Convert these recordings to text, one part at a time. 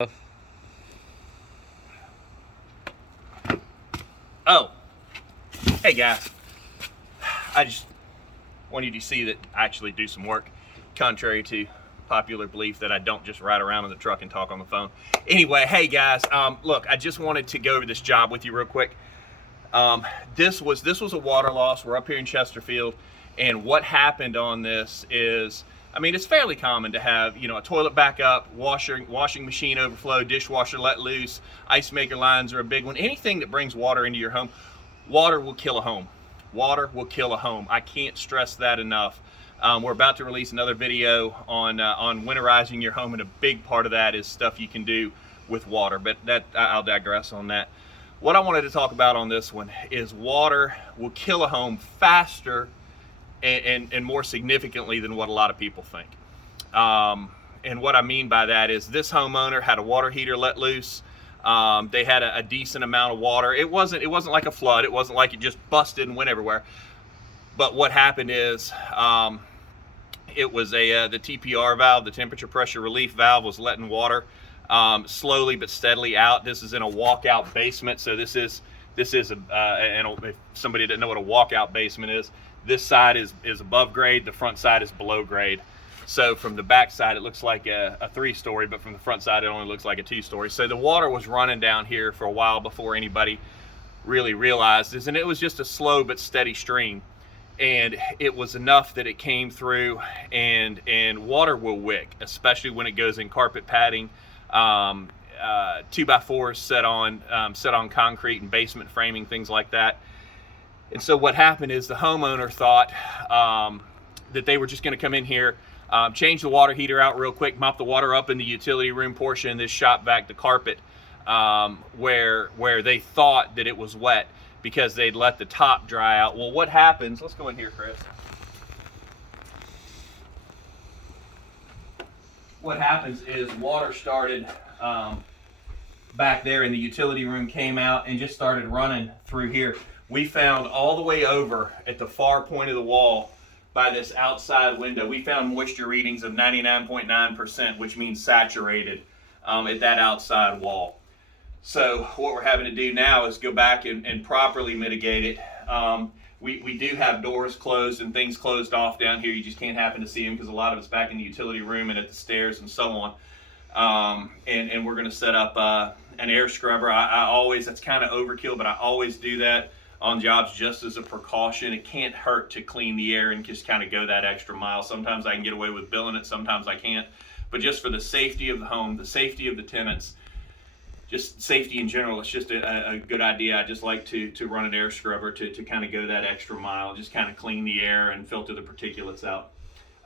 Oh, hey guys. I just wanted you to see that I actually do some work, contrary to popular belief that I don't just ride around in the truck and talk on the phone. Anyway, hey guys, look, I just wanted to go over this job with you real quick. This was a water loss. We're up here in Chesterfield, and what happened on this is, I mean, it's fairly common to have, a toilet back up, washing machine overflow, dishwasher let loose, ice maker lines are a big one. Anything that brings water into your home, water will kill a home. Water will kill a home. I can't stress that enough. We're about to release another video on winterizing your home, and a big part of that is stuff you can do with water, but I'll digress on that. What I wanted to talk about on this one is water will kill a home faster and more significantly than what a lot of people think. And what I mean by that is this homeowner had a water heater let loose. They had a decent amount of water. It wasn't like a flood. It wasn't like it just busted and went everywhere. But what happened is it was the TPR valve, the temperature pressure relief valve, was letting water slowly but steadily out. This is in a walkout basement, so this is and if somebody didn't know what a walkout basement is, this side is above grade, the front side is below grade. So from the back side it looks like a 3-story, but from the front side it only looks like a 2-story. So the water was running down here for a while before anybody really realized this, and it was just a slow but steady stream, and it was enough that it came through, and water will wick, especially when it goes in carpet padding, 2x4s set on concrete and basement framing, things like that. And so what happened is the homeowner thought that they were just going to come in here, change the water heater out real quick, mop the water up in the utility room portion, and this shop vac the carpet where they thought that it was wet because they'd let the top dry out. Well, what happens, let's go in here, Chris. What happens is water started back there in the utility room, came out and just started running through here. We found all the way over at the far point of the wall by this outside window, we found moisture readings of 99.9%, which means saturated at that outside wall. So what we're having to do now is go back and properly mitigate it. We do have doors closed and things closed off down here. You just can't happen to see them because a lot of it's back in the utility room and at the stairs and so on. And we're going to set up an air scrubber. I always, that's kind of overkill, but I always do that on jobs just as a precaution. It can't hurt to clean the air and just kind of go that extra mile. Sometimes I can get away with billing it, sometimes I can't. But just for the safety of the home, the safety of the tenants, just safety in general, it's just a good idea. I just like to run an air scrubber to kind of go that extra mile, just kind of clean the air and filter the particulates out.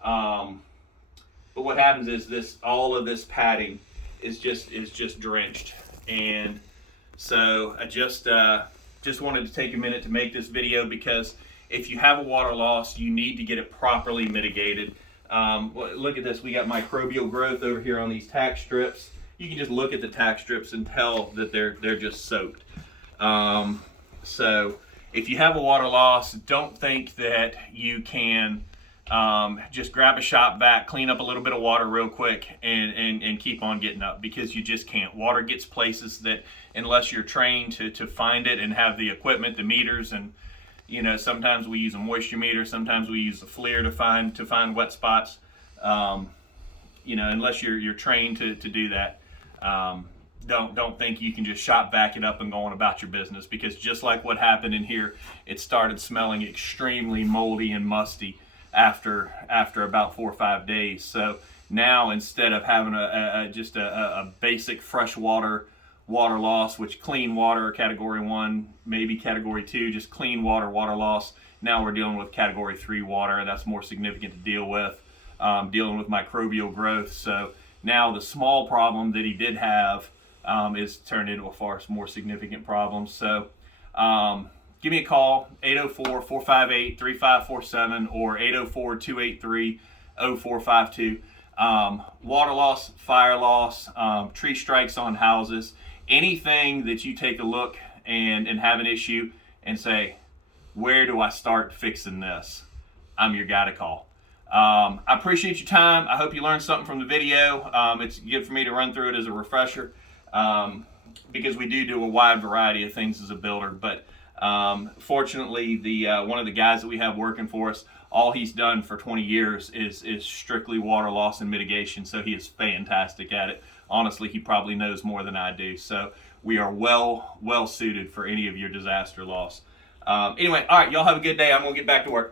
But what happens is all of this padding is just drenched, and so I just wanted to take a minute to make this video, because if you have a water loss, you need to get it properly mitigated. Look at this. We got microbial growth over here on these tack strips. You can just look at the tack strips and tell that they're just soaked. So if you have a water loss, don't think that you can just grab a shop vac, clean up a little bit of water real quick, and keep on getting up, because you just can't. Water gets places that, unless you're trained to find it and have the equipment, the meters, and sometimes we use a moisture meter, sometimes we use a FLIR to find wet spots. Unless you're trained to do that. Don't think you can just shop vac it up and go on about your business, because just like what happened in here, it started smelling extremely moldy and musty after about 4 or 5 days. So now, instead of having a basic fresh water loss, which clean water, category 1, maybe category 2, just clean water loss, now we're dealing with category 3 water, and that's more significant to deal with, dealing with microbial growth. So now the small problem that he did have is turned into a far more significant problem. So give me a call, 804-458-3547 or 804-283-0452. Water loss, fire loss, tree strikes on houses, anything that you take a look and have an issue and say, where do I start fixing this? I'm your guy to call. I appreciate your time. I hope you learned something from the video. It's good for me to run through it as a refresher, because we do a wide variety of things as a builder. But fortunately, the one of the guys that we have working for us, all he's done for 20 years is strictly water loss and mitigation. So he is fantastic at it. Honestly, he probably knows more than I do. So we are well suited for any of your disaster loss. Anyway, all right, y'all have a good day. I'm gonna get back to work.